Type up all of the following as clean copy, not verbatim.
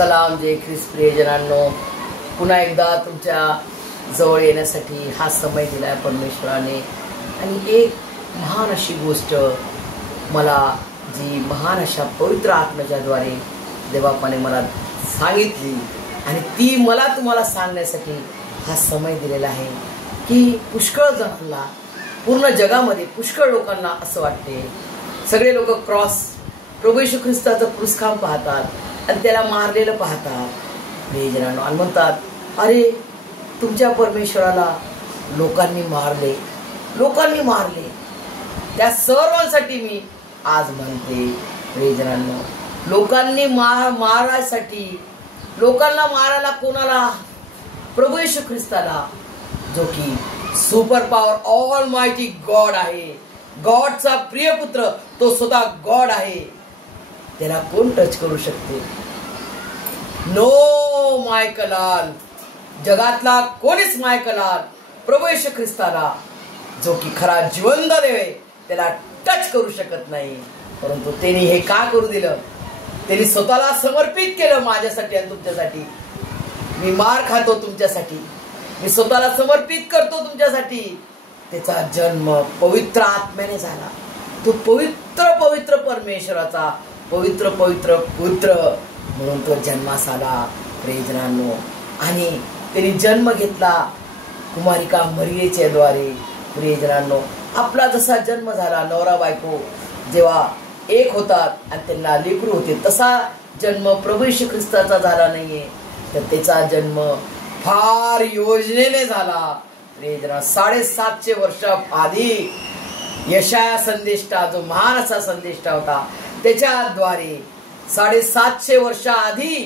सलाम जय ख्रिस्त प्रियजनांनो, पुन्हा एकदा तुमच्या जवळ येण्यासाठी हा समय दिलाय परमेश्वराने। आणि एक महान अशी गोष्ट मला जी महान अशा पवित्र आत्म्याच्याद्वारे देवापाने मला सांगितली आणि ती मला तुम्हाला सांगण्यासाठी हा समय दिलेला आहे की पुष्कळ जणांना, पूर्ण जगामध्ये पुष्कळ लोकांना असं वाटते, सगळे लोक क्रॉस प्रभू येशू ख्रिस्ताचं क्रूसखांब पाहतात आणि त्याला मारलेलं पाहतात प्रियजनांनो, आणि म्हणतात अरे तुमच्या परमेश्वराला लोकांनी मारले। त्या सर्वांसाठी मी आज म्हणते प्रियजनांनो, लोकांनी मारायसाठी, लोकांना मारायला कोणाला? प्रभू येशू ख्रिस्ताला, जो की super power all mighty God आहे, गॉडचा प्रिय पुत्र, तो स्वतः गॉड आहे। त्याला कोण टच करू शकते? नो मायकलाल, जगातला कोणीच मायकलाल प्रभू येशू ख्रिस्ताला, जो की खरा जिवंत देव आहे, त्याला टच करू शकत नाही। परंतु त्यांनी हे का करू दिलं? त्यांनी स्वतःला समर्पित केलं माझ्यासाठी आणि तुमच्यासाठी। मी मार खातो तुमच्यासाठी, मी स्वतःला समर्पित करतो तुमच्यासाठी। त्याचा जन्म पवित्र आत्म्याने झाला, तो पवित्र परमेश्वराचा पवित्र पुत्र म्हणून तो जन्मास आला प्रियजनांनो। आणि त्यांनी जन्म घेतला कुमारिका मरियेच्या द्वारे प्रियजनांनो। आपला जसा जन्म झाला, नवरा बायको जेव्हा एक होतात आणि त्यांना लेकरू होते, तसा जन्म प्रभू येशू ख्रिस्ताचा झाला नाहीये, तर त्याचा जन्म फार योजनेने झाला प्रियजना। 750 वर्ष आधी यशाया संदेष्टा, जो महान असा संदेष्टा होता, त्याच्याद्वारे 750 वर्ष आधी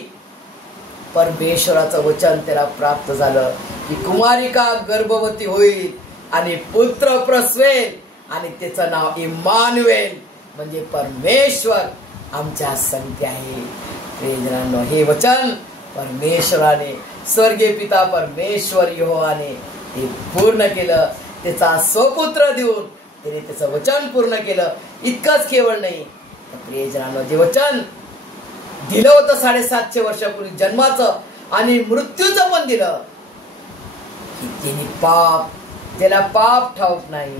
परमेश्वराचं वचन त्याला प्राप्त झालं की कुमारिका गर्भवती होईल आणि पुत्र प्रसवेल आणि त्याचं नाव इम्मानुएल, म्हणजे परमेश्वर आमच्या संगती आहे प्रियजनांनो। हे वचन परमेश्वराने, स्वर्गीय पिता परमेश्वर यहोवाने हे पूर्ण केलं, त्याचा स्वपुत्र देऊन त्याने त्याचं वचन पूर्ण केलं। इतकंच केवळ नाही, प्रियजनांनो, जे वचन दिलं होतं 750 वर्षापूर्वी जन्माचं आणि मृत्यूचं पण दिलं, की त्याला पाप ठाऊक नाही।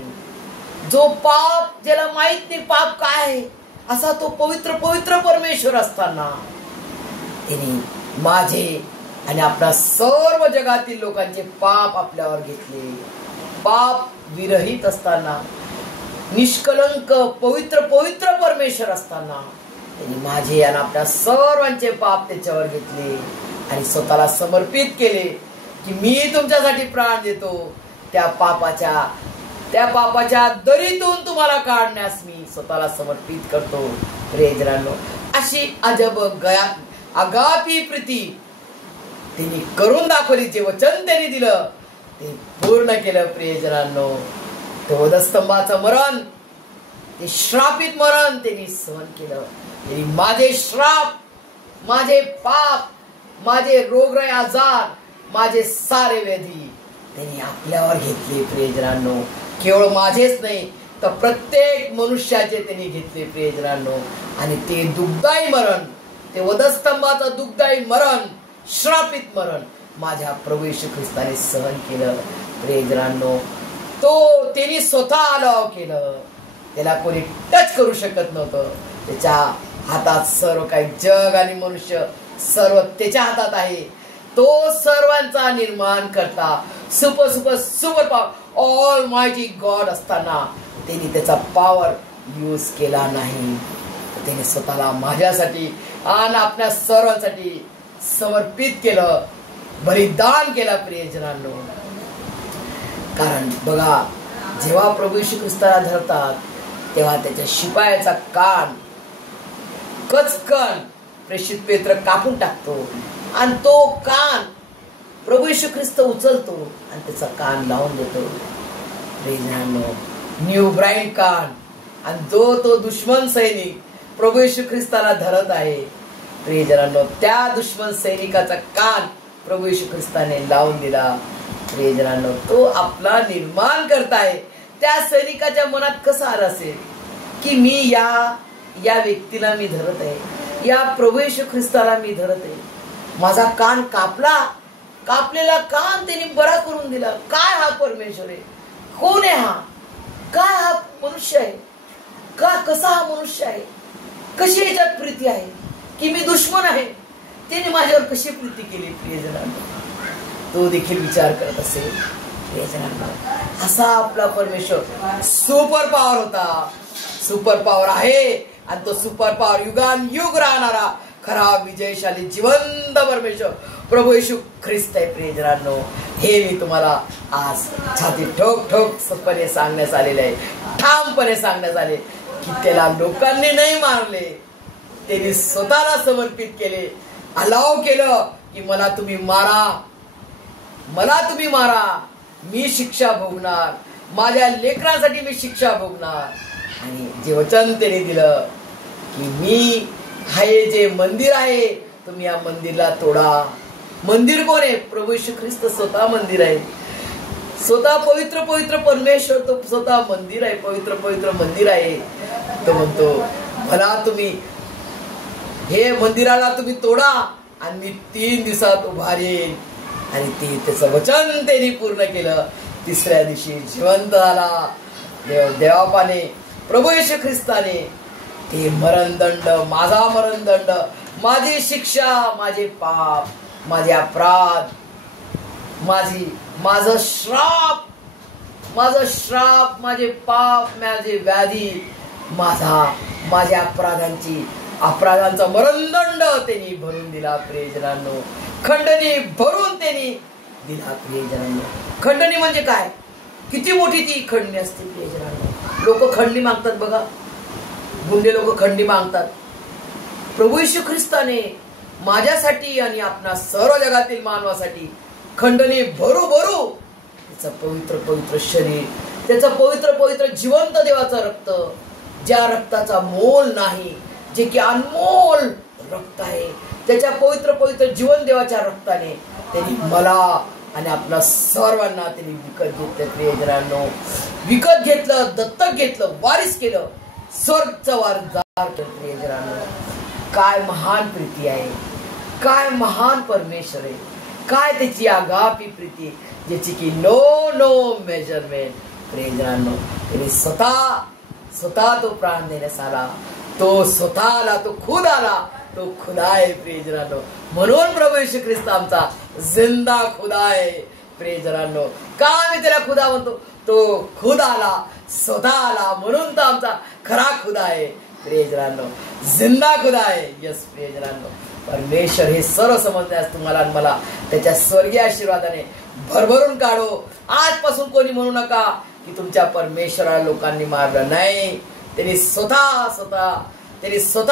जो पाप, ज्याला माहित नाही पाप काय आहे, असा तो पवित्र परमेश्वर असताना त्याने माझे आणि आपल्या सर्व जगातील लोकांचे पाप आपल्यावर घेतले। पाप विरहित असताना, निष्कलंक पवित्र परमेश्वर असताना त्यांनी माझे आणि आपल्या सर्वांचे पाप त्याच्यावर घेतले आणि स्वतःला समर्पित केले की मी तुमच्यासाठी प्राण देतो। त्या पापाच्या दरीतून तुम्हाला काढण्यास मी स्वतःला समर्पित करतो प्रियजनांनो। अशी अजब अगापी प्रीती त्यांनी करून दाखवली। जे वचन त्यांनी दिलं ते पूर्ण केलं प्रियजनांनो। ते वधस्तंभाचं मरण, ते श्रापित मरण त्यांनी सहन केलं। त्यांनी माझे श्राप, माझे पाप, माझे रोगराई आजार, माझे सारे व्याधी त्यांनी आपल्यावर घेतले प्रियजनांनो। केवळ माझेच नाही तर प्रत्येक मनुष्याचे त्यांनी घेतले प्रियजनांनो। आणि ते दुःखदायी मरण, ते वधस्तंभाचं दुःखदायी मरण, श्रापित मरण माझ्या प्रभू येशू ख्रिस्ताने सहन केलं प्रियजनांनो। तो त्यांनी स्वतः अलाव केलं, त्याला कोणी टच करू शकत नव्हतं। त्याच्या हातात सर्व काही, जग आणि मनुष्य सर्व त्याच्या हातात आहे। तो सर्वांचा निर्माण करता, super power all mighty God असताना त्यांनी त्याचा पॉवर यूज केला नाही। त्याने स्वतःला माझ्यासाठी आणि आपल्या सर्वांसाठी समर्पित केलं, बलिदान केला प्रियजनांनो। कारण बघा, जेव्हा प्रभू येशू ख्रिस्ताला धरतात तेव्हा त्याच्या शिपायाचा कान कचकन प्रेषित पेत्र कापून टाकतो आणि तो कान प्रभू येशू ख्रिस्त उचलतो आणि त्याचा कान लावून देतो प्रियजनांनो। न्यू ब्राईन कान, आणि तो दुश्मन सैनिक प्रभू येशू ख्रिस्ताला धरत आहे प्रियजनांनो, त्या दुश्मन सैनिकाचा कान प्रभू येशू ख्रिस्ताने लावून दिला प्रियजनांनो। तो आपला निर्माण करताय। त्या सैनिकाच्या मनात कसं आलं असेल की मी या व्यक्तीला मी धरत आहे, या प्रभू येशू ख्रिस्ताला मी धरत आहे, माझा कान कापला, कापलेला कान त्यांनी बरा करून दिला. काय हा परमेश्वर आहे? कोण आहे हा? काय हा मनुष्य आहे? कसा हा मनुष्य आहे? कशी याच्यात प्रीती आहे की मी दुश्मन आहे, त्याने माझ्यावर कशी प्रीती केली? प्रियजनांनो, तो देखील विचार करत असेल. प्रियजनांनो, असा आपला परमेश्वर सुपर पॉवर होता, सुपर पॉवर आहे. आणि तो सुपर पॉवर युगान युग राहणारा खरा विजयशाली जिवंत परमेश्वर प्रभू येशू ख्रिस्त आहे. प्रियजनांनो, हे मी तुम्हाला आज छाती ठोक ठोकपणे सांगण्यास आलेले आहे, ठामपणे सांगण्यास आले की त्याला लोकांनी नाही मारले, त्यांनी स्वतःला समर्पित केले. अलाव केलं की मला तुम्ही मारा, मला तुम्ही मारा, मी शिक्षा भोगणार, माझ्या लेकरांसाठी मी शिक्षा भोगणार. आणि जे वचन त्याने दिलं की मी हे जे मंदिर आहे तुम्ही या मंदिरला तोडा. मंदिर कोण आहे? प्रभू येशू ख्रिस्त स्वतः मंदिर आहे. स्वतः पवित्र पवित्र परमेश्वर तो स्वतः मंदिर आहे, पवित्र पवित्र मंदिर आहे. तो म्हणतो मला तुम्ही हे मंदिराला तुम्ही तोडा आणि मी 3 दिवसात उभारेन. आणि त्याचं वचन त्यांनी पूर्ण केलं. तिसऱ्या दिवशी जिवंत झाला. देवापाने प्रभू येशू ख्रिस्ताने ते मरणदंड, माझा मरणदंड, माझी शिक्षा, माझे पाप, माझे अपराध, माझं श्राप, माझे पाप, माझे व्याधी, माझ्या अपराधांचा मरणदंड त्यांनी भरून दिला. प्रियजनांनो, खंडणी भरून त्यांनी दिला. प्रियजनांनो, खंडणी म्हणजे काय? किती मोठी ती खंडणी असते. प्रियजनांनो, लोक खंडणी मागतात बघा, गुंडे लोक खंडणी मागतात. प्रभू येशू ख्रिस्ताने माझ्यासाठी आणि आपणा सर्व जगातील मानवासाठी खंडणी भरू त्याचं पवित्र पवित्र शरीर, त्याचं पवित्र पवित्र जिवंत देवाचं रक्त, ज्या रक्ताचा मोल नाही, जे की अनमोल रक्त आहे, त्याच्या पवित्र पवित्र जीवन देवाच्या रक्ताने त्यांनी मला आणि आपल्या सर्वांना त्यांनी विकत घेतलं. प्रियजनांनो, विकत घेतलं, दत्तक घेतलं, वारीस केलं, स्वर्गचं वारसदार केलं. प्रियजनांनो, काय महान प्रीती आहे, काय महान परमेश्वर आहे, काय त्याची आगापी प्रीती, ज्याची की नो मेजरमेंट. प्रियजनांनो, त्यांनी स्वतः तो प्राण देण्यास आला, तो स्वतः आला, तो खुद आला, तो खुदा आहे. प्रियजनांनो, म्हणून प्रभू येशू ख्रिस्त आमचा जिंदा खुदा आहे. प्रियजनांनो, का आम्ही त्याला खुदा म्हणतो? तो खुद आला, स्वतः आला, म्हणून तो आमचा खरा खुदा आहे. प्रियजनांनो, जिंदा खुदा आहे. यस प्रियजनांनो, परमेश्वर हे सर्व समजण्यास तुम्हाला आणि मला त्याच्या स्वर्गीय आशीर्वादाने भरभरून काढो. आजपासून कोणी म्हणू नका की तुमच्या परमेश्वराला लोकांनी मारलं. नाही, त्यांनी स्वतः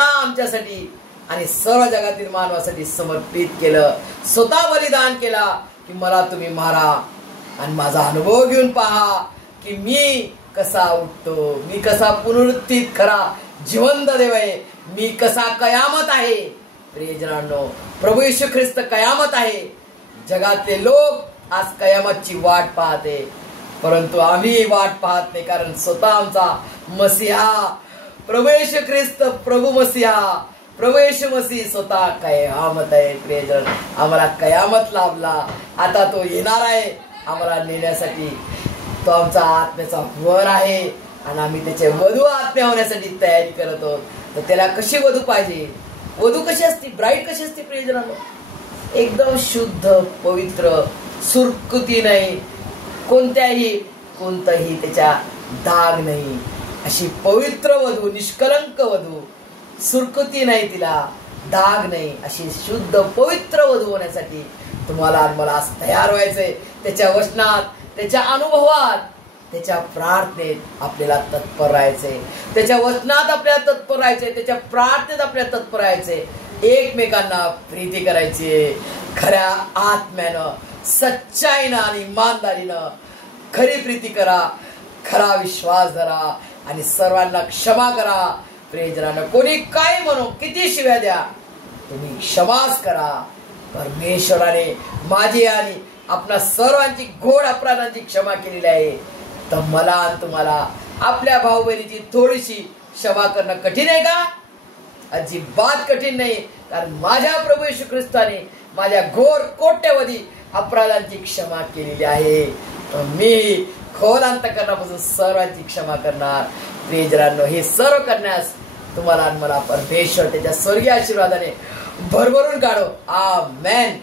आमच्यासाठी आणि सर्व जगातील मानवासाठी समर्पित केलं, स्वतः बलिदान केला की मला तुम्ही मारा आणि माझा अनुभव घेऊन पहा की मी कसा उठतो, मी कसा पुनरुत्थित खरा जिवंत देव आहे, मी कसा कयामत आहे. प्रियजनांनो, प्रभू येशू ख्रिस्त कयामत आहे. जगातले लोक आज कयामतची वाट पाहते, परंतु आम्ही वाट पाहत नाही, कारण स्वतः आमचा मसीहा प्रभू येशू ख्रिस्त, प्रभू येशू मसीह स्वतः कयामत आहे. प्रियजन, आम्हाला कयामत लाभला, आता तो येणार आहे आम्हाला नेण्यासाठी. तो आमचा आत्म्याचा वर आहे आणि आम्ही त्याचे वधू आत्म्या होण्यासाठी तयारी करत आहोत. तर त्याला कशी वधू पाहिजे? वधू कशी असते? ब्राईड कशी असते? प्रियजनांनो, एकदम शुद्ध पवित्र, सुरकुती नाही, कोणताही त्याच्या दाग नाही, अशी पवित्र वधू, निष्कलंक वधू, सुरकुती नाही, तिला दाग नाही, अशी शुद्ध पवित्र वधू होण्यासाठी तुम्हाला आणि मला आज तयार व्हायचंय. त्याच्या वचनात, त्याच्या अनुभवात, त्याच्या प्रार्थनेत आपल्याला तत्पर राहायचंय. त्याच्या वचनात आपल्याला तत्पर राहायचंय, त्याच्या प्रार्थनेत आपल्याला तत्पर राहायचंय. एकमेकांना प्रीती करायची, खऱ्या आत्म्यानं, सच्चाईनं आणि इमानदारीनं खरी प्रीती करा, खरा विश्वास धरा आणि सर्वांना क्षमा करा. प्रियजनांनो, कोणी काय म्हणू, किती शिव्या द्या, तुम्ही क्षमाच करा. परमेश्वराने माझी आणि आपल्या सर्वांची घोर अपराधांची क्षमा केलेली आहे. तर मला आणि तुम्हाला आपल्या भाऊ बहिणीची थोडीशी क्षमा करणं कठीण आहे का? अजिबात कठीण नाही, कारण माझ्या प्रभू येशू ख्रिस्ताने माझ्या घोर कोट्यवधी अपराधांची क्षमा केलेली आहे. मी खोल अंतःकरणापासून सर्वांची क्षमा करणार. प्रियजनांनो, हे सर्व करण्यास तुम्हाला आणि मला परमेश्वर त्याच्या स्वर्गीय आशीर्वादाने भरभरून काढो. आमेन.